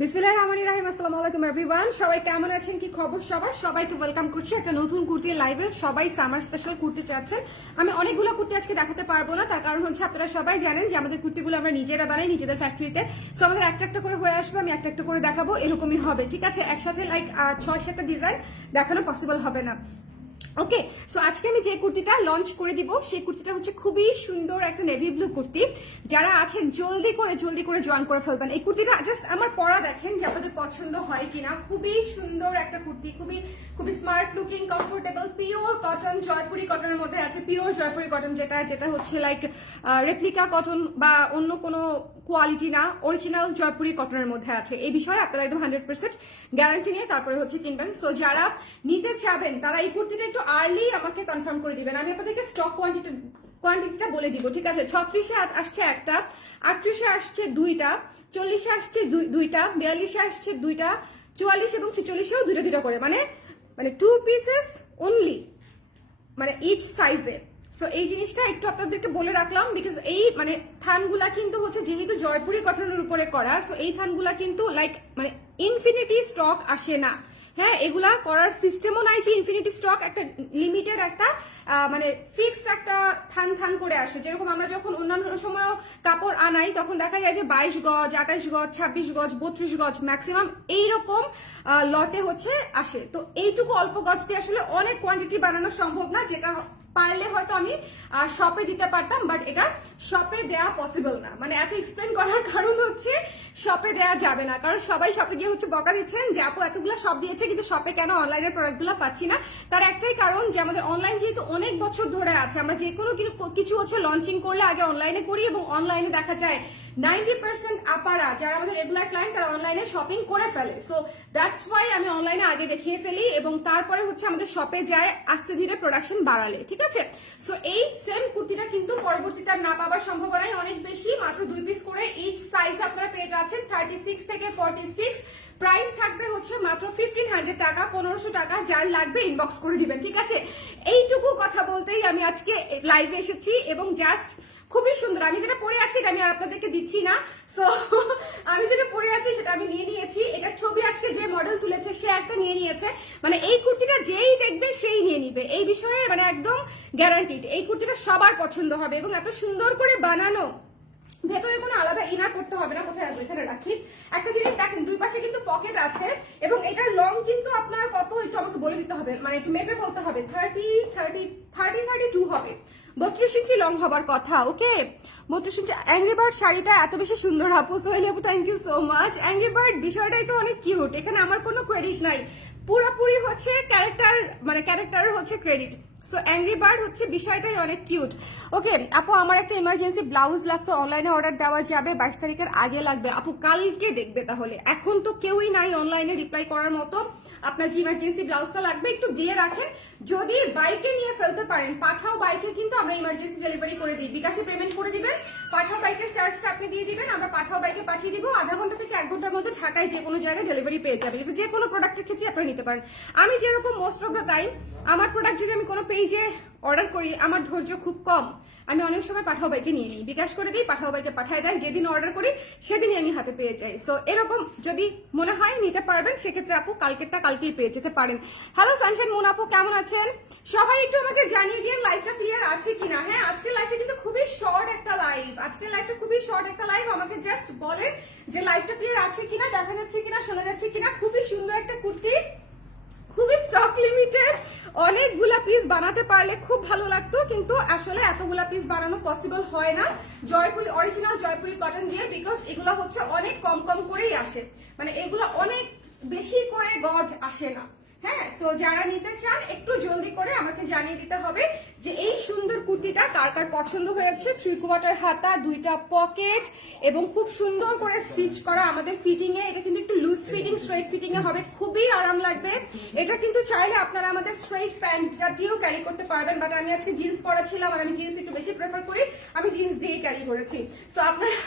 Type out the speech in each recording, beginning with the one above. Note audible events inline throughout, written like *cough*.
বিসমিল্লাহির রহমানির রহিম আসসালামু আলাইকুম এভরিওয়ান। সবাই কেমন আছেন? কি খবর সবার? সবাইকে ওয়েলকাম করছি একটা নতুন কুর্তি লাইভে। সবাই সামার স্পেশাল কুর্তি চাচ্ছেন। আমি অনেকগুলো কুর্তি আজকে দেখাতে পারব না, তার কারণ হচ্ছে আপনারা সবাই জানেন যে আমাদের কুর্তিগুলো আমরা নিজেরা বানাই, নিজেদের ফ্যাক্টরিতে সো আমাদের একটা একটা করে হয়ে আসবে, আমি একটা একটা করে দেখাবো, এরকমই হবে, ঠিক আছে? একসাথে লাইক ছয় সাতটা ডিজাইন দেখানো পসিবল হবে না। ওকে সো আজকে আমি যে কুর্তিটা লঞ্চ করে দিব, সেই কুর্তিটা হচ্ছে খুবই সুন্দর একটা নেভি ব্লু কুর্তি। যারা আছেন, জলদি করে জলদি করে জয়েন করে ফেলবেন। এই কুর্তিটা জাস্ট আমার পরা দেখেন যে আপনাদের পছন্দ হয় কিনা। খুবই সুন্দর একটা কুর্তি, খুবই খুবই smart looking comfortable pure cotton Jaipuri কটনের মধ্যে আছে। পিওর জয়পুরি কটন যেটা যেটা হচ্ছে লাইক রেপ্লিকা কটন বা অন্য কোনো কোয়ালিটি না অরিজিনাল জয়পুরি কটনের মধ্যে আছে। এই বিষয়ে আপনারা একদম হান্ড্রেড পার্সেন্ট গ্যারান্টি নিয়ে তারপরে হচ্ছে কিনবেন। সো যারা নিতে চাবেন, তারা এই কুর্তিটা একটু আর্লি আমাকে কনফার্ম করে দিবেন। আমি আপনাদেরকে স্টক কোয়ান্টিটি কোয়ান্টিটিটা বলে দিব, ঠিক আছে? ছত্রিশে আসছে একটা, আটত্রিশে আসছে দুইটা, চল্লিশে আসছে দুই- দুইটা, বিয়াল্লিশে আসছে দুইটা, চুয়াল্লিশ এবং ছেচল্লিশেও দুইটা দুইটা করে। মানে মানে টু পিসেস অনলি মানে ইচ সাইজে সো এই জিনিসটা একটু আপনাদেরকে বলে রাখলাম বিকজ এই মানে থানগুলা কিন্তু হচ্ছে যেহেতু জয়পুরি কটনের উপরে করা সো এই থানগুলা কিন্তু লাইক মানে ইনফিনিটি স্টক আসে না। হ্যাঁ এগুলা করার সিস্টেমও নাই যে ইনফিনিটি স্টক একটা লিমিটেড একটা মানে ফিক্সড একটা থান থান করে আসে। যেরকম আমরা যখন অন্যান্য সময় কাপড় আনাই, তখন দেখা যায় যে বাইশ গজ আঠাশ গজ, ছাব্বিশ গজ, বত্রিশ গজ ম্যাক্সিমাম এইরকম লটে হচ্ছে, আসে। তো এইটুকু অল্প গজ দিয়ে আসলে অনেক কোয়ান্টিটি বানানো সম্ভব না, যেটা পারলে হয়তো আমি শপে দিতে পারতাম বাট এটা শপে দেয়া পসিবল না। মানে এত এক্সপ্লেন করার *laughs* কারণ হচ্ছে শপে দেয়া যাবে না। কারণ সবাই শপে গিয়ে হচ্ছে বকা দিচ্ছেন যে, আপু, এতগুলো শপ দিয়েছে, কিন্তু শপে কেন অনলাইনে প্রোডাক্টগুলো পাচ্ছি না? তার একটাই কারণ যে, আমাদের অনলাইন যেহেতু অনেক বছর ধরে আছে, আমরা যে কোনো কিছু- কিছু হচ্ছে লঞ্চিং করলে আগে অনলাইনে করি এবং অনলাইনে দেখা যায় নাইনটি পার্সেন্ট আপারা যারা আমাদের রেগুলার ক্লায়েন্ট তারা অনলাইনে শপিং করে ফেলে। সো দ্যাটস ওয়াই আমি অনলাইনে আগে দেখিয়ে ফেলি এবং তারপরে হচ্ছে আমাদের শপে যায়, আস্তে ধীরে প্রোডাকশন বাড়ালে, ঠিক আছে? সো এই সেম কুর্তিটা কিন্তু পরবর্তীতে আর না পাওয়ার সম্ভাবনাই অনেক বেশি, মাত্র দুই পিস করে ইচ সাইজ আপনারা পেয়ে যাচ্ছেন থার্টি সিক্স থেকে ফর্টি সিক্স প্রাইস থাকবে হচ্ছে মাত্র ফিফটিন হান্ড্রেড টাকা, পনেরোশো টাকা, যার লাগবে ইনবক্স করে দিবেন, ঠিক আছে? এইটুকু কথা বলতেই আমি আজকে লাইভে এসেছি এবং জাস্ট খুবই সুন্দর। আমি যেটা পরে আছি, এটা আমি আপনাদেরকে দিচ্ছি না। সো *laughs* আমি যেটা পরে আছি, সেটা আমি নিয়ে নিয়েছি। এটার ছবি আজকে যে মডেল তুলেছে, সে একটা নিয়ে নিয়েছে। মানে এই কুর্তিটা যেই দেখবে, সেই নিয়ে নিবে। এই বিষয়ে মানে একদম গ্যারান্টিড এই কুর্তিটা সবার পছন্দ হবে এবং এত সুন্দর করে বানানো। ভেতরে কোনো আলাদা ইনার করতে হবে না, কোথায় আসবে এখানে রাখি। একটা জিনিস দেখেন, দুই পাশে কিন্তু পকেট আছে এবং এটার লং কিন্তু আপনার কত একটু আমাকে বলে দিতে হবে। মানে একটু মেপে বলতে হবে। Thirty thirty thirty thirty two হবে। বত্রিশ ইঞ্চি লং হবার কথা ওকে বত্রিশ ইঞ্চি অ্যাংরি বার্ড শাড়িটা এত বেশি সুন্দর, আপু। সোহেলি আপু thank you so much angry bird বিষয়টাই তো অনেক কিউট এখানে আমার কোনো ক্রেডিট নাই। পুরোপুরি হচ্ছে ক্যারেক্টার মানে ক্যারেক্টার হচ্ছে ক্রেডিট সো অ্যাংরি বার্ড হচ্ছে বিষয়টাই অনেক কিউট ওকে আপু, আমার একটা ইমার্জেন্সি ব্লাউজ লাগতো অনলাইনে অর্ডার দেওয়া যাবে, বাইশ তারিখের আগে লাগবে। আপু, কালকে দেখবে তাহলে। এখন তো কেউই নাই অনলাইনে রিপ্লাই করার মতো। আপনার যে ইমার্জেন্সি ব্লাউজটা লাগবে, একটু দিয়ে রাখেন। যদি বাইকে নিয়ে ফেলতে পারেন, পাঠাও বাইকে কিন্তু আমরা ইমার্জেন্সি ডেলিভারি করে দিই। বিকাশে পেমেন্ট করে দিবেন। পাঠাও বাইকের চার্জটা আপনি দিয়ে দিবেন, আমরা পাঠাও বাইকে পাঠিয়ে দিব। আধা ঘণ্টা থেকে এক ঘণ্টার মধ্যে ঢাকায় যে কোনো জায়গায় ডেলিভারি পেয়ে যাবেন। যে কোনো প্রোডাক্টের ক্ষেত্রে আপনারা নিতে পারেন। আমি যেরকম মোস্ট অফ দ্য টাইম আমার প্রোডাক্ট যদি আমি কোনো পেজে অর্ডার করি, আমার ধৈর্য খুব কম। আমি অনেক সময় পাঠাও বাইকে নিয়ে নিই। বিকাশ করে দিই, পাঠাও বাইকে পাঠায় দেয়। যেদিন অর্ডার করি, সেদিনই আমি হাতে পেয়ে যাই। সো এরকম যদি মনে হয় নিতে পারবেন, সেক্ষেত্রে আপু কালকেরটা কালকেই পেয়ে যেতে পারেন। হ্যালো সানশান মুন আপু, কেমন আছেন? সবাই একটু আমাকে জানিয়ে দিয়ে লাইফটা ক্লিয়ার আছে কিনা? হ্যাঁ আজকের লাইফে কিন্তু খুবই শর্ট একটা লাইভ আজকের লাইফটা খুবই শর্ট একটা লাইভ আমাকে জাস্ট বলেন যে লাইফটা ক্লিয়ার আছে কিনা, দেখা যাচ্ছে কিনা, শোনা যাচ্ছে কিনা। খুবই সুন্দর একটা কুর্তি। খুবই স্টক লিমিটেড অনেকগুলা পিস বানাতে পারলে খুব ভালো লাগতো, কিন্তু আসলে এতগুলা পিস বানানো পসিবল হয় না। জয়পুরি অরিজিনাল জয়পুরি কটন দিয়ে বিকজ এগুলো হচ্ছে অনেক কম কম করেই আসে। মানে এগুলো অনেক বেশি করে গজ আসে না। হ্যাঁ সো যারা নিতে চান, একটু জলদি করে আমাকে জানিয়ে দিতে হবে যে এই সুন্দর কুর্তিটা কার কার পছন্দ হয়েছে। থ্রি কোয়ার্টার হাতা, দুইটা পকেট এবং খুব সুন্দর করে স্টিচ করা আমাদের ফিটিং এ এটা কিন্তু একটু লুজ ফিটিং স্ট্রেট ফিটিং এ হবে, খুবই আরাম লাগবে। এটা কিন্তু চাইলে আপনারা আমাদের স্ট্রেট প্যান্ট জাতীয় ক্যারি করতে পারবেন বাট আমি আজকে জিন্স পরা ছিলাম আর আমি জিন্স একটু বেশি প্রেফার করি, আমি জিন্স দিয়ে ক্যারি করেছি। তো আপনারা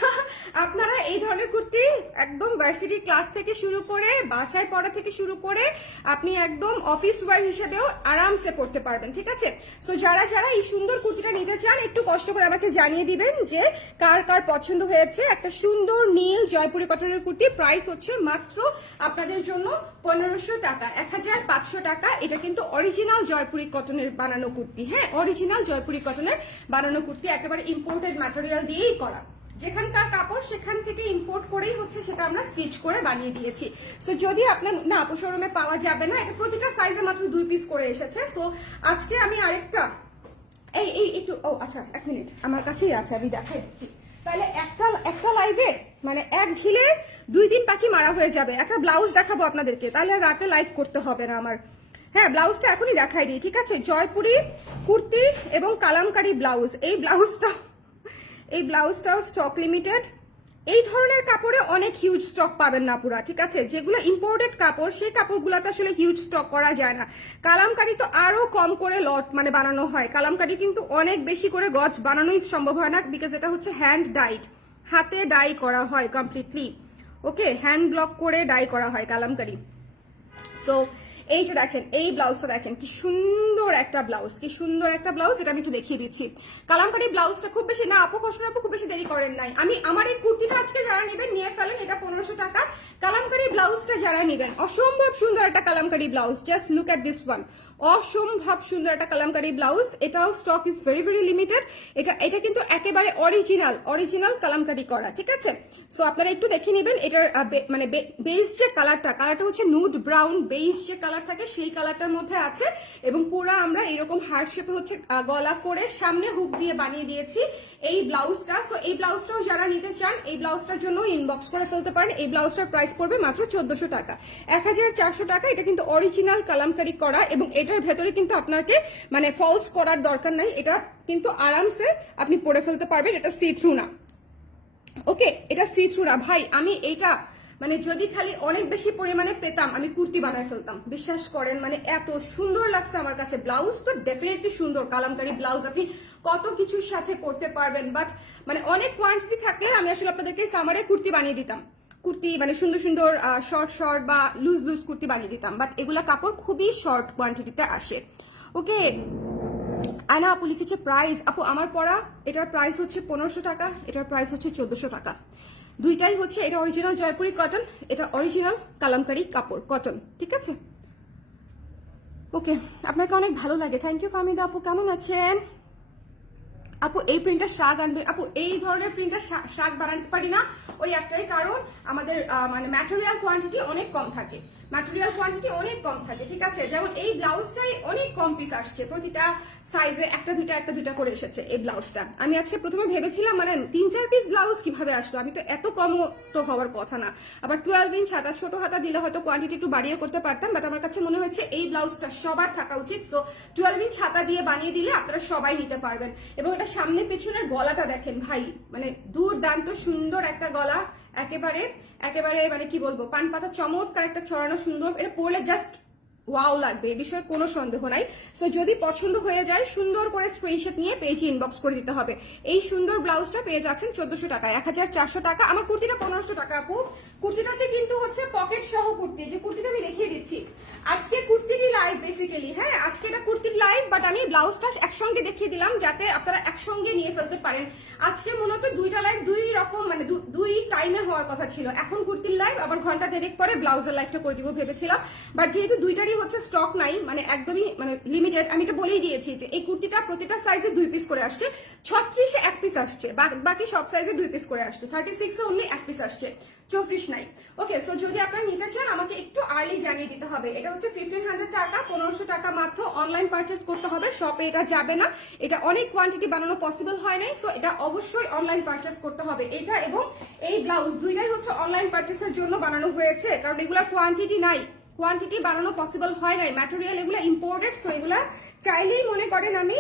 আপনারা এই ধরনের কুর্তি একদম ভার্সিটি ক্লাস থেকে শুরু করে, বাসায় পড়া থেকে শুরু করে, আপনি একদম অফিস ওয়্যার হিসেবেও আরামসে পড়তে পারবেন, ঠিক আছে? সো যারা যারা এই সুন্দর কুর্তিটা নিতে চান, একটু কষ্ট করে আমাকে জানিয়ে দিবেন যে কার কার পছন্দ হয়েছে। একটা সুন্দর নীল জয়পুরি কটনের কুর্তি প্রাইস হচ্ছে মাত্র আপনাদের জন্য পনেরোশো টাকা, এক হাজার পাঁচশো টাকা। এটা কিন্তু অরিজিনাল জয়পুরি কটনের বানানো কুর্তি হ্যাঁ? অরিজিনাল জয়পুরি কটনের বানানো কুর্তি, একেবারে ইম্পোর্টেড ম্যাটেরিয়াল দিয়েই করা। যেখানকার কাপড় সেখান থেকে ইম্পোর্ট করেই হচ্ছে সেটা আমরা স্টিচ করে বানিয়ে দিয়েছি। সো যদি আপনার না শোরুমে পাওয়া যাবে না, এটা প্রতিটা সাইজে মাত্র দুই পিস করে এসেছে। সো আজকে আমি আরেকটা এই এই, একটু ও আচ্ছা এক মিনিট আমার কাছেই আছে, আমি দেখাই দিচ্ছি তাহলে একটা একটা লাইভে মানে এক ঢিলে দুই দিন পাখি মারা হয়ে যাবে। একটা ব্লাউজ দেখাবো আপনাদেরকে। তাহলে রাতে লাইভ করতে হবে না আমার। হ্যাঁ ব্লাউজটা এখনই দেখাই দিই, ঠিক আছে? জয়পুরি, কুর্তি এবং কালামকারি ব্লাউজ এই ব্লাউজটা এই ব্লাউজটাও স্টক লিমিটেড এই ধরনের কাপড়ে অনেক হিউজ স্টক পাবেন না পুরা ঠিক আছে? যেগুলো ইম্পোর্টেড কাপড়, সেই কাপড়গুলোতে আসলে হিউজ স্টক করা যায় না। কালামকারি তো আরও কম করে লট মানে বানানো হয়। কালামকারি কিন্তু অনেক বেশি করে গজ বানানোই সম্ভব হয় না বিকজ এটা হচ্ছে হ্যান্ড ডাইড হাতে ডাই করা হয় কমপ্লিটলি ওকে হ্যান্ড ব্লক করে ডাই করা হয় কালামকারি। সো এই যে দেখেন, এই ব্লাউজটা দেখেন, কি সুন্দর একটা ব্লাউজ, কি সুন্দর একটা ব্লাউজ, এটা আমি একটু দেখিয়ে দিচ্ছি। কালামকারি ব্লাউজটা খুব বেশি, না, আপু, কষ্ট আপু, খুব বেশি দেরি করেন নাই। আমি, আমার এই কুর্তিটা আজকে যারা নেবেন, নিয়ে ফেলেন, এটা ব্লাউজটা যারা নেবেন, অসম্ভব সুন্দর একটা Kalamkari blouse just look at this one অসম্ভব সুন্দর একটা কালামকারি ব্লাউজ এটাও stock is very very limited এটা এটা কিন্তু একেবারে অরিজিনাল অরিজিনাল কালামকারি করা, ঠিক আছে? সো আপনারা একটু দেখে নেবেন, এটার মানে বেস যে কালারটা কালারটা হচ্ছে নুড ব্রাউন বেস যে কালার থাকে, সেই কালারটার মধ্যে আছে, এবং পুরো আমরা এরকম হার্ট শেপে হচ্ছে গলা করে সামনে হুক দিয়ে বানিয়ে দিয়েছি এই ব্লাউজটা সো এই ব্লাউজটাও যারা নিতে চান, এই ব্লাউজটার জন্য ইনবক্স করে ফেলতে পারেন। এই ব্লাউজটার প্রাইস পড়বে মাত্র চোদ্দশো টাকা। এক হাজার চারশো টাকা, এটা কিন্তু অরিজিনাল কালামকারি করা এবং এটার ভেতরে কিন্তু আপনাকে মানে ফলস করার দরকার নাই। এটা কিন্তু আরামসে আপনি পরে ফেলতে পারবেন। এটা সি থ্রু না ওকে, এটা সি থ্রু না ভাই, আমি এইটা মানে যদি খালি অনেক বেশি পরিমাণে পেতাম, আমি কুর্তি বানায় ফেলতাম। বিশ্বাস করেন মানে এত সুন্দর লাগছে আমার কাছে। ব্লাউজ তো ডেফিনেটলি সুন্দর, কালামকারি ব্লাউজ। আপনি কত কিছুর সাথে পরতে পারবেন বাট মানে অনেক কোয়ান্টিটি থাকলে আমি আসলে আপনাদেরকে সামারে কুর্তি বানিয়ে দিতাম। কুর্তি মানে সুন্দর সুন্দর শর্ট শর্ট বা লুজ লুজ কুর্তি বানিয়ে দিতাম। বাট এগুলা কাপড় খুবই শর্ট কোয়ান্টিটিতে আসে। ওকে আয়না আপু লিখেছে প্রাইস আপু, আমার পড়া, এটার প্রাইস হচ্ছে পনেরোশো টাকা, এটার প্রাইস হচ্ছে চোদ্দশো টাকা। দুইটাই হচ্ছে, এটা অরিজিনাল জয়পুরি কটন এটা অরিজিনাল কালামকারি কাপড় কটন ঠিক আছে? ওকে আপনাকে অনেক ভালো লাগে। থ্যাংক ইউ ফামিদা আপু। কেমন আছেন? আপু, এই প্রিন্টটা শাক আনবে। আপু, এই ধরনের প্রিন্টটা শাক বানাতে পারি না। ওই একটাই কারণ, আমাদের মানে ম্যাটেরিয়াল কোয়ান্টিটি অনেক কম থাকে। ম্যাটেরিয়াল কোয়ান্টিটি অনেক কম থাকে, ঠিক আছে? যেমন এই ব্লাউজটাই অনেক কম পিস আসছে। প্রতিটা সাইজে একটা দুইটা একটা দুইটা করে এসেছে এই ব্লাউজটা। আমি আজকে প্রথমে ভেবেছিলাম মানে তিন, চার পিস ব্লাউজ কীভাবে আসলো? আমি তো এত কম তো হওয়ার কথা না। আবার টুয়েলভ ইঞ্চ হাতা, ছোট হাতা দিলে হয়তো কোয়ান্টিটি একটু বাড়িয়ে করতে পারতাম বাট আমার কাছে মনে হয়েছে এই ব্লাউজটা সবার থাকা উচিত। সো টুয়েলভ ইঞ্চ হাতা দিয়ে বানিয়ে দিলে আপনারা সবাই নিতে পারবেন। এবং এটা সামনে পেছনের গলাটা দেখেন ভাই মানে দুর্দান্ত সুন্দর একটা গলা, একেবারে একেবারে মানে কি বলব, পান পাতা চমৎকার একটা ছড়ানো সুন্দর। এটা পরলে জাস্ট ওয়াও লাগবে এ বিষয়ে কোনো সন্দেহ নাই। সো যদি পছন্দ হয়ে যায়, সুন্দর করে স্ক্রিনশট নিয়ে পেজে ইনবক্স করে দিতে হবে। এই সুন্দর ব্লাউজটা পেয়ে যাচ্ছেন চোদ্দশো টাকা এক হাজার চারশো টাকা। আমার কুর্তিটা পনেরোশো টাকা, আপু। কুর্তিটাতে কিন্তু হচ্ছে পকেট সহ কুর্তি। যে কুর্তিটা আমি দেখিয়ে দিচ্ছি আজকে কুর্তিটি লাইভ বেসিক্যালি হ্যাঁ? আজকে এটা কুর্তির লাইভ বাট আমি ব্লাউজটা একসঙ্গে দেখিয়ে দিলাম যাতে আপনারা একসঙ্গে নিয়ে ফেলতে পারেন। আজকে মূলত দুইটা লাইভ দুই রকম মানে দুই টাইমে হওয়ার কথা ছিল। এখন কুর্তির লাইভ আবার ঘণ্টা দেড়েক পরে ব্লাউজের লাইভটা করে দিব ভেবেছিলাম। বাট যেহেতু দুইটারই হচ্ছে স্টক নাই মানে একদমই মানে লিমিটেড আমি এটা বলেই দিয়েছি যে এই কুর্তিটা প্রতিটা সাইজে দুই পিস করে আসছে। ছত্রিশে এক পিস আসছে বাকি সব সাইজে দুই পিস করে আসছে। থার্টি সিক্সে অনলি এক পিস আসছে। চৌত্রিশ নাই। ওকে সো যদি আপনারা নিতে চান, আমাকে একটু আর্লি জানিয়ে দিতে হবে। এটা হচ্ছে ফিফটিন হান্ড্রেড টাকা, পনেরোশো টাকা মাত্র অনলাইন পারচেস করতে হবে। শপে এটা যাবে না। এটা অনেক কোয়ান্টিটি বানানো পসিবল হয় নাই সো এটা অবশ্যই অনলাইন পারচেস করতে হবে। এটা এবং এই ব্লাউজ দুইটাই হচ্ছে অনলাইন পারচেসের জন্য বানানো হয়েছে, কারণ এগুলার কোয়ান্টিটি নাই। কোয়ান্টিটি বানানো পসিবল হয় নাই। ম্যাটেরিয়াল এগুলো ইম্পোর্টেড সো এগুলা চাইলেই মনে করেন আমি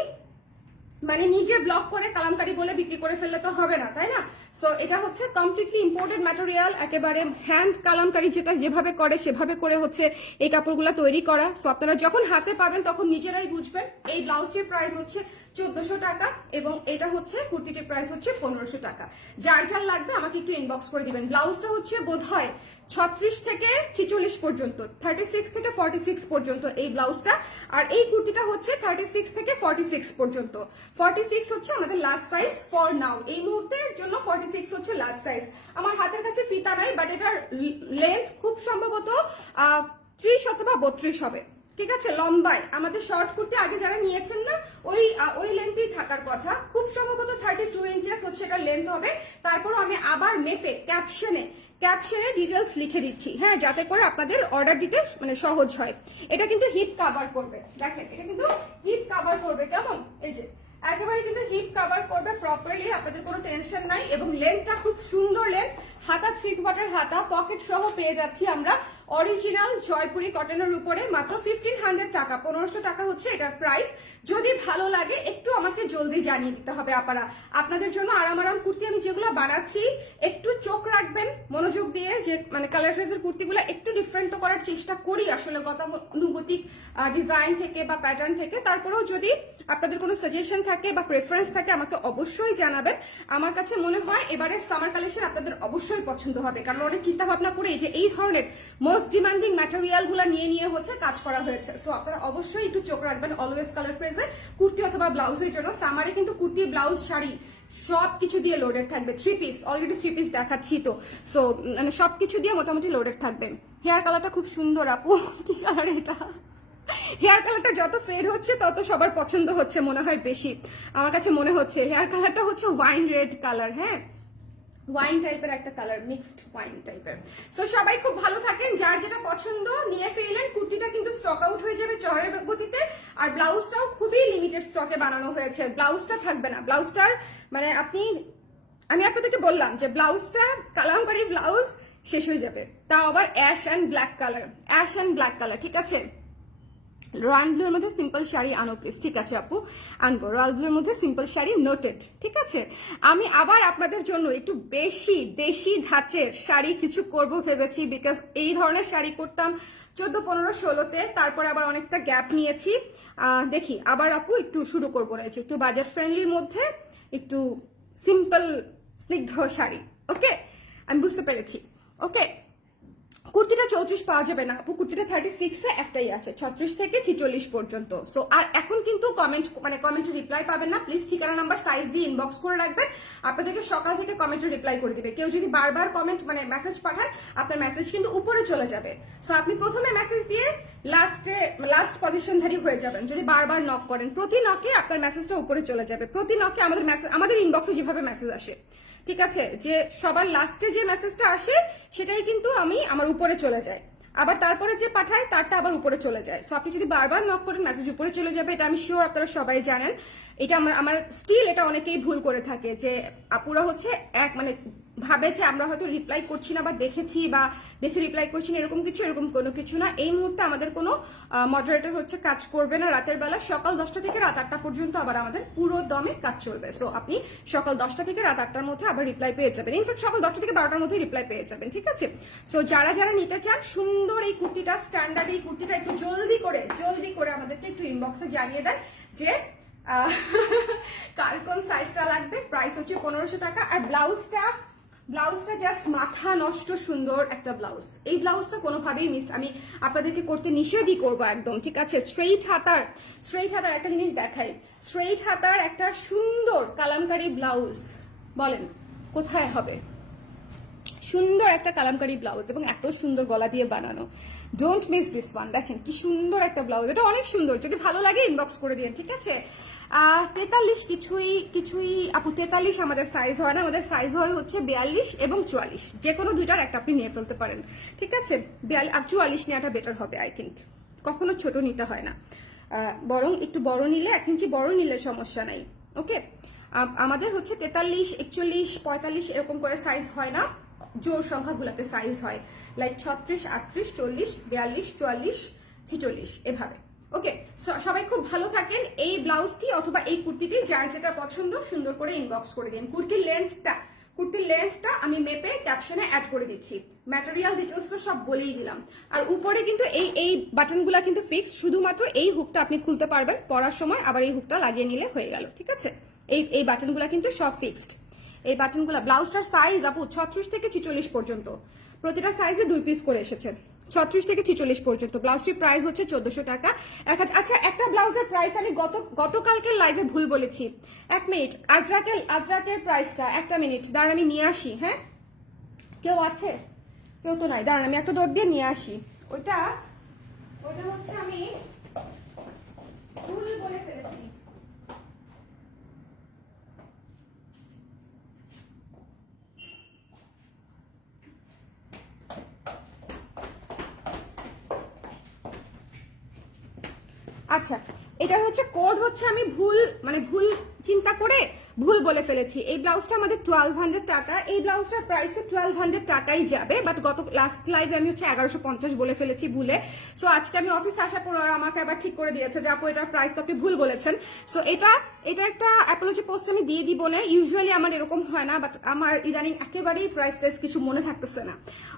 মানে নিজে ব্লক করে কালামকারি বলে বিক্রি করে ফেললে তো হবে না, তাই না? সো এটা হচ্ছে কমপ্লিটলি ইম্পোর্টেড ম্যাটেরিয়াল একেবারে হ্যান্ড কালামকারি যেটা যেভাবে করে, সেভাবে করে হচ্ছে এই কাপড়গুলো তৈরি করা। সো আপনারা যখন হাতে পাবেন, তখন নিজেরাই বুঝবেন, এই ব্লাউজটির প্রাইস হচ্ছে চোদ্দশো টাকা এবং এটা হচ্ছে কুর্তিটির প্রাইস হচ্ছে পনেরোশো টাকা। যার যার লাগবে, আমাকে একটু ইনবক্স করে দিবেন। ব্লাউজটা হচ্ছে বোধ হয় ছত্রিশ থেকে ছিচল্লিশ পর্যন্ত থার্টি সিক্স থেকে ফর্টি সিক্স পর্যন্ত এই ব্লাউজটা। আর এই কুর্তিটা হচ্ছে থার্টি সিক্স থেকে ফর্টি সিক্স পর্যন্ত। ফর্টি সিক্স হচ্ছে আমাদের লাস্ট সাইজ ফর নাও এই মুহূর্তের জন্য ফর্টি সিক্স হচ্ছে লাস্ট সাইজ আমার হাতের কাছে ফিতা নাই বাট এটার লেন্থ খুব সম্ভবত ত্রিশ অথবা বত্রিশ হবে। ঠিক আছে? লম্বায়। আমাদের শর্ট কুর্তি আগে যারা নিয়েছেন না, ওই ওই লেন্থেই থাকার কথা। খুব সম্ভবত থার্টি টু ইঞ্চেস হচ্ছে এটা লেন্থ হবে। তারপরও আমি আবার মেপে ক্যাপশনে ক্যাপশনে ডিটেলস লিখে দিচ্ছি। হ্যাঁ যাতে করে আপনাদের অর্ডার দিতে মানে সহজ হয়। এটা কিন্তু হিপ কাভার করবে। দেখেন, এটা কিন্তু হিপ কাভার করবে। কেমন? এই যে একেবারে কিন্তু হিপ কভার করবে প্রপারলি আপনাদের কোনো টেনশন নাই এবং লেন্থটা খুব সুন্দর লেন্থ হাতা থ্রি কোয়ার্টার হাতা পকেট সহ পেয়ে যাচ্ছি আমরা। অরিজিনাল জয়পুরি কটনের উপরে মাত্র ফিফটিন হান্ড্রেড টাকা, পনেরোশো টাকা হচ্ছে এটার প্রাইস যদি ভালো লাগে, একটু আমাকে জলদি জানিয়ে দিতে হবে আপনারা আপনাদের জন্য আরাম আরাম কুর্তি আমি যেগুলো বানাচ্ছি, একটু চোখ রাখবেন, মনোযোগ দিয়ে যে মানে কালার ড্রেসের কুর্তিগুলো একটু ডিফারেন্ট তো করার চেষ্টা করি আসলে গতানুগতিক ডিজাইন থেকে বা প্যাটার্ন থেকে। তারপরেও যদি আপনাদের কোনো সাজেশন থাকে বা প্রেফারেন্স থাকে, আমাকে অবশ্যই জানাবেন। আমার কাছে মনে হয় এবারের সামার কালেকশন আপনাদের অবশ্যই পছন্দ হবে, কারণ অনেক চিন্তা ভাবনা করে যে, এই ধরনের মোস্ট ডিমান্ডিং ম্যাটেরিয়ালগুলো নিয়ে নিয়ে হচ্ছে কাজ করা হয়েছে। সো আপনারা অবশ্যই একটু চোখ রাখবেন অলওয়েজ কালার প্রেজে কুর্তি অথবা ব্লাউজের জন্য। সামারে কিন্তু কুর্তি ব্লাউজ শাড়ি সব কিছু দিয়ে লোডেড থাকবে। Three piece already three piece দেখাচ্ছি তো। সো মানে সব কিছু দিয়ে মোটামুটি লোডেড থাকবে। হেয়ার কালারটা খুব সুন্দর আপু, কি কালার এটা? হেয়ার কালারটা যত ফেড হচ্ছে, তত সবার পছন্দ হচ্ছে, মনে হয় বেশি। আমার কাছে মনে হচ্ছে হেয়ার কালারটা হচ্ছে ওয়াইন রেড কালার হ্যাঁ? ওয়াইন টাইপের একটা কালার মিক্সড ওয়াইন টাইপের সো সবাই খুব ভালো থাকেন, যার যেটা পছন্দ নিয়ে ফেললেন কুর্তিটা কিন্তু স্টক আউট হয়ে যাবে চরের গতিতে। আর ব্লাউজটাও খুবই লিমিটেড স্টকে বানানো হয়েছে। ব্লাউজটা থাকবে না। ব্লাউজটার মানে আপনি, আমি আপনাদেরকে বললাম যে ব্লাউজটা কালামকারি ব্লাউজ শেষ হয়ে যাবে। তাও আবার ash and black colour ash and black colour ঠিক আছে? রয়্যাল ব্লুর মধ্যে সিম্পল শাড়ি আনো প্লিজ ঠিক আছে আপু। আনব। রয়্যাল ব্লুর মধ্যে সিম্পল শাড়ি নোটেড ঠিক আছে? আমি আবার আপনাদের জন্য একটু বেশি দেশি ধাঁচের শাড়ি কিছু করব ভেবেছি বিকজ এই ধরনের শাড়ি করতাম চোদ্দ, পনেরো, ষোলোতে, তারপরে আবার অনেকটা গ্যাপ নিয়েছি। দেখি, আবার আপু একটু শুরু করব রয়েছে, একটু বাজেট ফ্রেন্ডলির মধ্যে একটু সিম্পল স্নিগ্ধ শাড়ি ওকে আমি বুঝতে পেরেছি ওকে কুর্তিটা চৌত্রিশ পাওয়া যাবে না। আপু, কুর্তিটা থার্টি সিক্সে একটাই আছে, ছত্রিশ থেকে ছিচল্লিশ পর্যন্ত। সো আর এখন কিন্তু কমেন্ট মানে কমেন্টে রিপ্লাই পাবেন না। প্লিজ ঠিকানা নাম্বার সাইজ দিয়ে ইনবক্স করে রাখবেন। আপনাদেরকে সকাল থেকে কমেন্টে রিপ্লাই করে দিবে। কেউ যদি বারবার কমেন্ট মানে মেসেজ পাঠান আপনার মেসেজ কিন্তু উপরে চলে যাবে। সো আপনি প্রথমে মেসেজ দিয়ে লাস্টে লাস্ট পজিশনধারী হয়ে যাবেন। যদি বারবার নক করেন, প্রতি নকে আপনার মেসেজটা উপরে চলে যাবে। প্রতি নকে আমাদের মেসেজ আমাদের ইনবক্সে যেভাবে মেসেজ আসে। ঠিক আছে? যে সবার লাস্টে যে মেসেজটা আসে, সেটাই কিন্তু আমি আমার উপরে চলে যাই। আবার তারপরে যে পাঠায়, তারটা আবার উপরে চলে যায়। সো আপনি যদি বারবার নক করেন মেসেজ উপরে চলে যাবে, এটা আমি শিওর আপনারা সবাই জানেন। এটা আমার আমার স্টিল এটা অনেকেই ভুল করে থাকে যে আপুরা হচ্ছে এক মানে ভাবে যে আমরা হয়তো রিপ্লাই করছি না বা দেখেছি বা দেখে রিপ্লাই করছি না, এরকম কিছু, এরকম কোনো কিছু না। এই মুহূর্তে আমাদের কোনো মডারেটর হচ্ছে কাজ করবে না রাতের বেলা। সকাল দশটা থেকে রাত আটটা পর্যন্ত আবার আমাদের পুরো দমে কাজ চলবে। সো আপনি সকাল দশটা থেকে রাত আটটার মধ্যে আবার রিপ্লাই পেয়ে যাবেন। ইনফ্যাক্ট সকাল দশটা থেকে বারোটার মধ্যে রিপ্লাই পেয়ে যাবেন, ঠিক আছে? সো যারা যারা নিতে চান, সুন্দর এই কুর্তিটা স্ট্যান্ডার্ড এই কুর্তিটা একটু জলদি করে জলদি করে আমাদেরকে একটু ইনবক্সে জানিয়ে দেন যে *laughs* কার কোন সাইজটা লাগবে? প্রাইস হচ্ছে পনেরোশো টাকা। আর ব্লাউজটা ব্লাউজটা জাস্ট মাথা নষ্ট সুন্দর একটা ব্লাউজ। এই ব্লাউজটা কোনোভাবেই মিস আমি আপনাদেরকে করতে নিষেধই করব একদম, ঠিক আছে? স্ট্রেইট হাতার স্ট্রেইট হাতার একটা জিনিস দেখাই। স্ট্রেইট হাতার একটা সুন্দর কালামকারি ব্লাউজ। বলেন, কোথায় হবে? সুন্দর একটা কালামকারি ব্লাউজ এবং এত সুন্দর গলা দিয়ে বানানো। ডোন্ট মিস দিস ওয়ান দেখেন, কি সুন্দর একটা ব্লাউজ। এটা অনেক সুন্দর। যদি ভালো লাগে ইনবক্স করে দিন, ঠিক আছে? তেতাল্লিশ কিছুই কিছুই, আপু, তেতাল্লিশ আমাদের সাইজ হয় না। আমাদের সাইজ হয় হচ্ছে বিয়াল্লিশ এবং চুয়াল্লিশ। যে কোনো দুইটার একটা আপনি নিয়ে ফেলতে পারেন। ঠিক আছে? বিয়াল, আর চুয়াল্লিশ নেওয়াটা বেটার হবে আই থিঙ্ক কখনো ছোট নিতে হয় না। বরং একটু বড় নিলে, এক ইঞ্চি বড় নিলে সমস্যা নাই। ওকে আমাদের হচ্ছে তেতাল্লিশ, একচল্লিশ, পঁয়তাল্লিশ এরকম করে সাইজ হয় না। জোর সংখ্যাগুলোতে সাইজ হয়। লাইক ছত্রিশ, আটত্রিশ, চল্লিশ, বিয়াল্লিশ, চুয়াল্লিশ, ছিচল্লিশ, এভাবে। ওকে সবাই খুব ভালো থাকেন। এই ব্লাউজটি অথবা এই কুর্তিটি যার যেটা পছন্দ, সুন্দর করে ইনবক্স করে দিন। কুর্তির লেন্থটা কুর্তির লেন্থটা আমি মেপে ক্যাপশনে অ্যাড করে দিচ্ছি। ম্যাটেরিয়াল ডিটেলস তো সব বলেই দিলাম। আর উপরে কিন্তু এই এই বাটনগুলো কিন্তু ফিক্স শুধুমাত্র এই হুকটা আপনি খুলতে পারবেন। পরার সময় আবার এই হুকটা লাগিয়ে নিলে হয়ে গেল, ঠিক আছে? এই এই বাটনগুলো কিন্তু সব ফিক্সড এই বাটনগুলো ব্লাউজটার সাইজ আপু ছত্রিশ থেকে ছিচল্লিশ পর্যন্ত। প্রতিটা সাইজে দুই পিস করে এসেছে। ছত্রিশ থেকে ছিচল্লিশ পর্যন্ত। ব্লাউজটির প্রাইস হচ্ছে চোদ্দশো টাকা। এক হাজার আচ্ছা একটা ব্লাউজের প্রাইস আমি গত গতকালকের লাইভে ভুল বলেছি। এক মিনিট আজরাকের আজরাকের প্রাইসটা একটা মিনিট দাঁড়ান আমি নিয়ে আসি হ্যাঁ? কেউ আছে? কেউ তো নাই, দাঁড়ান আমি একটা দৌড় দিয়ে নিয়ে আসি। ওইটা ওইটা হচ্ছে আমি ভুল বলে ফেলেছি। আচ্ছা এটার হচ্ছে কোড হচ্ছে আমি ভুল মানে ভুল চিন্তা করে ভুল বলে ফেলেছি। এই ব্লাউজটা আমাদের টুয়েলভ হান্ড্রেড টাকা, এই ব্লাউজটার প্রাইস তো টুয়েলভ হান্ড্রেড টাকাই যাবে বাট গত লাস্ট লাইভে আমি হচ্ছে এগারোশো পঞ্চাশ বলে ফেলেছি ভুলে। সো আজকে আমি অফিস আসার পর ওরা আমাকে আবার ঠিক করে দিয়েছে যে, আপু, এটার প্রাইস তো আপনি ভুল বলেছেন। সো এটা এটা একটা অ্যাপোলজি পোস্ট আমি দিয়ে দিব না। ইউজুয়ালি আমার এরকম হয় না বাট আমার ইদানিং একেবারেই প্রাইস টাইস কিছু মনে থাকতেছে না।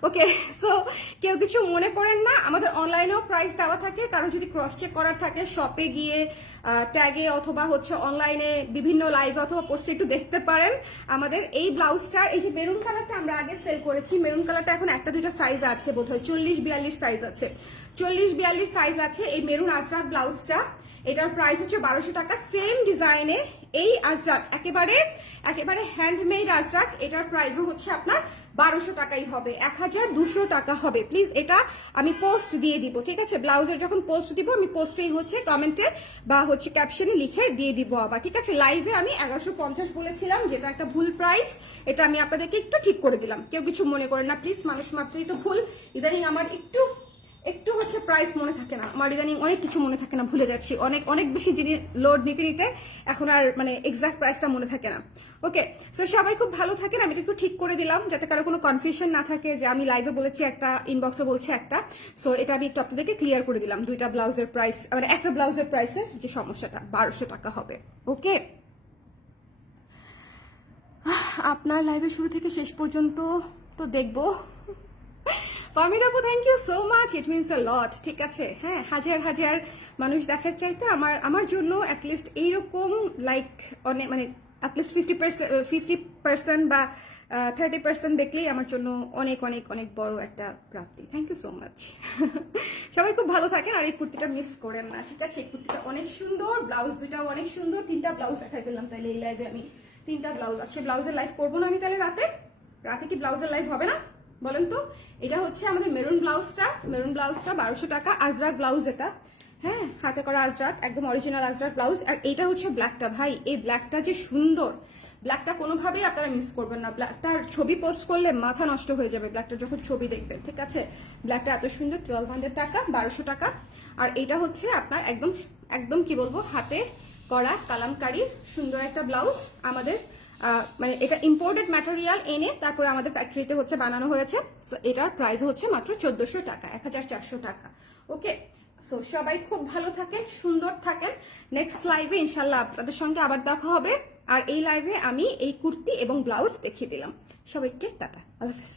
ওকে সো কেউ কিছু মনে করেন না। আমাদের অনলাইনেও প্রাইস দেওয়া থাকে, কারও যদি ক্রস চেক করার থাকে শপে গিয়ে ট্যাগে অথবা হচ্ছে অনলাইনে বিভিন্ন লাইভ অথবা পোস্টে একটু দেখতে পারেন। আমাদের এই ব্লাউজটার এই যে মেরুন কালারটা আমরা আগে সেল করেছি মেরুন কালারটা এখন একটা দুইটা সাইজ আছে বোধহয়, চল্লিশ বিয়াল্লিশ সাইজ আছে। চল্লিশ বিয়াল্লিশ সাইজ আছে এই মেরুন আজরাক ব্লাউজটা এটার প্রাইস হচ্ছে বারোশো টাকা সেম ডিজাইনে এই আজরাক একেবারে একেবারে হ্যান্ডমেড আজরাক এটার প্রাইসও হচ্ছে আপনার বারোশো টাকাই হবে, এক হাজার দুশো টাকা হবে। প্লিজ এটা আমি পোস্ট দিয়ে দিব, ঠিক আছে? ব্লাউজের যখন পোস্ট দিব, আমি পোস্টেই হচ্ছে কমেন্টে বা হচ্ছে ক্যাপশনে লিখে দিয়ে দিব আবার, ঠিক আছে? লাইভে আমি এগারোশো পঞ্চাশ বলেছিলাম, যেটা একটা ভুল প্রাইস এটা আমি আপনাদেরকে একটু ঠিক করে দিলাম। কেউ কিছু মনে করেন না প্লিজ মানুষ মাত্রই তো ভুল। ইদানিং আমার একটু প্রাইস মনে থাকে না। আমার ইদানিং অনেক কিছু মনে থাকে না, ভুলে যাচ্ছি। অনেক অনেক বেশি জিনিস লোড নিতে নিতে এখন আর মানে এক্সাক্ট প্রাইসটা মনে থাকে না। ওকে সো সবাই খুব ভালো থাকেন, আমি একটু ঠিক করে দিলাম যাতে কারও কোনো কনফিউশন না থাকে যে আমি লাইভে বলেছি একটা ইনবক্সে বলছি একটা। সো এটা আমি একটু আপনাদেরকে ক্লিয়ার করে দিলাম, দুইটা ব্লাউজের প্রাইস মানে একটা ব্লাউজের প্রাইসের যে সমস্যাটা, বারোশো টাকা হবে। ওকে আপনার লাইভে শুরু থেকে শেষ পর্যন্ত তো দেখব। ফামিদ আপু thank you so much it means a lot ঠিক আছে? হ্যাঁ হাজার হাজার মানুষ দেখার চাইতে আমার আমার জন্য অ্যাটলিস্ট এইরকম লাইক অনেক মানে at least fifty percent fifty percent বা থার্টি পার্সেন্ট দেখলেই আমার জন্য অনেক অনেক অনেক বড় একটা প্রাপ্তি। থ্যাংক ইউ সো মাচ সবাই খুব ভালো থাকেন আর এই কুর্তিটা মিস করেন না, ঠিক আছে? এই কুর্তিটা অনেক সুন্দর ব্লাউজ দুটাও অনেক সুন্দর, তিনটা ব্লাউজ দেখাই ফেললাম তাহলে এই লাইভে আমি। তিনটা ব্লাউজ আছে ব্লাউজের লাইভ করব না আমি তাহলে রাতে? রাতে কি ব্লাউজের লাইভ হবে না? বলেন তো? এটা হচ্ছে আমাদের মেরুন ব্লাউজটা মেরুন ব্লাউজটা বারোশো টাকা, আজরাক ব্লাউজ এটা। হ্যাঁ হাতে করা আজরাক, একদম অরিজিনাল আজরাক ব্লাউজ আর এটা হচ্ছে ব্ল্যাকটা ভাই। এই ব্ল্যাকটা যে সুন্দর। ব্ল্যাকটা কোনোভাবেই আপনারা মিস করবেন না। ব্ল্যাকটার ছবি পোস্ট করলে মাথা নষ্ট হয়ে যাবে ব্ল্যাকটা যখন ছবি দেখবেন, ঠিক আছে? ব্ল্যাকটা এত সুন্দর টুয়েলভ হান্ড্রেড টাকা, বারোশো টাকা। আর এটা হচ্ছে আপনার একদম একদম কি বলব? হাতে করা কালামকারি সুন্দর একটা ব্লাউজ আমাদের মানে এটা ইম্পোর্টেড ম্যাটেরিয়াল এনে তারপরে আমাদের ফ্যাক্টরিতে হচ্ছে বানানো হয়েছে। এটার প্রাইস হচ্ছে মাত্র চোদ্দশো টাকা, এক হাজার চারশো টাকা। ওকে সো সবাই খুব ভালো থাকেন, সুন্দর থাকেন। নেক্সট লাইভে ইনশাল্লাহ আপনাদের সঙ্গে আবার দেখা হবে। আর এই লাইভে আমি এই কুর্তি এবং ব্লাউজ দেখিয়ে দিলাম। সবাইকে টাটা, আল্লাহ হাফেজ।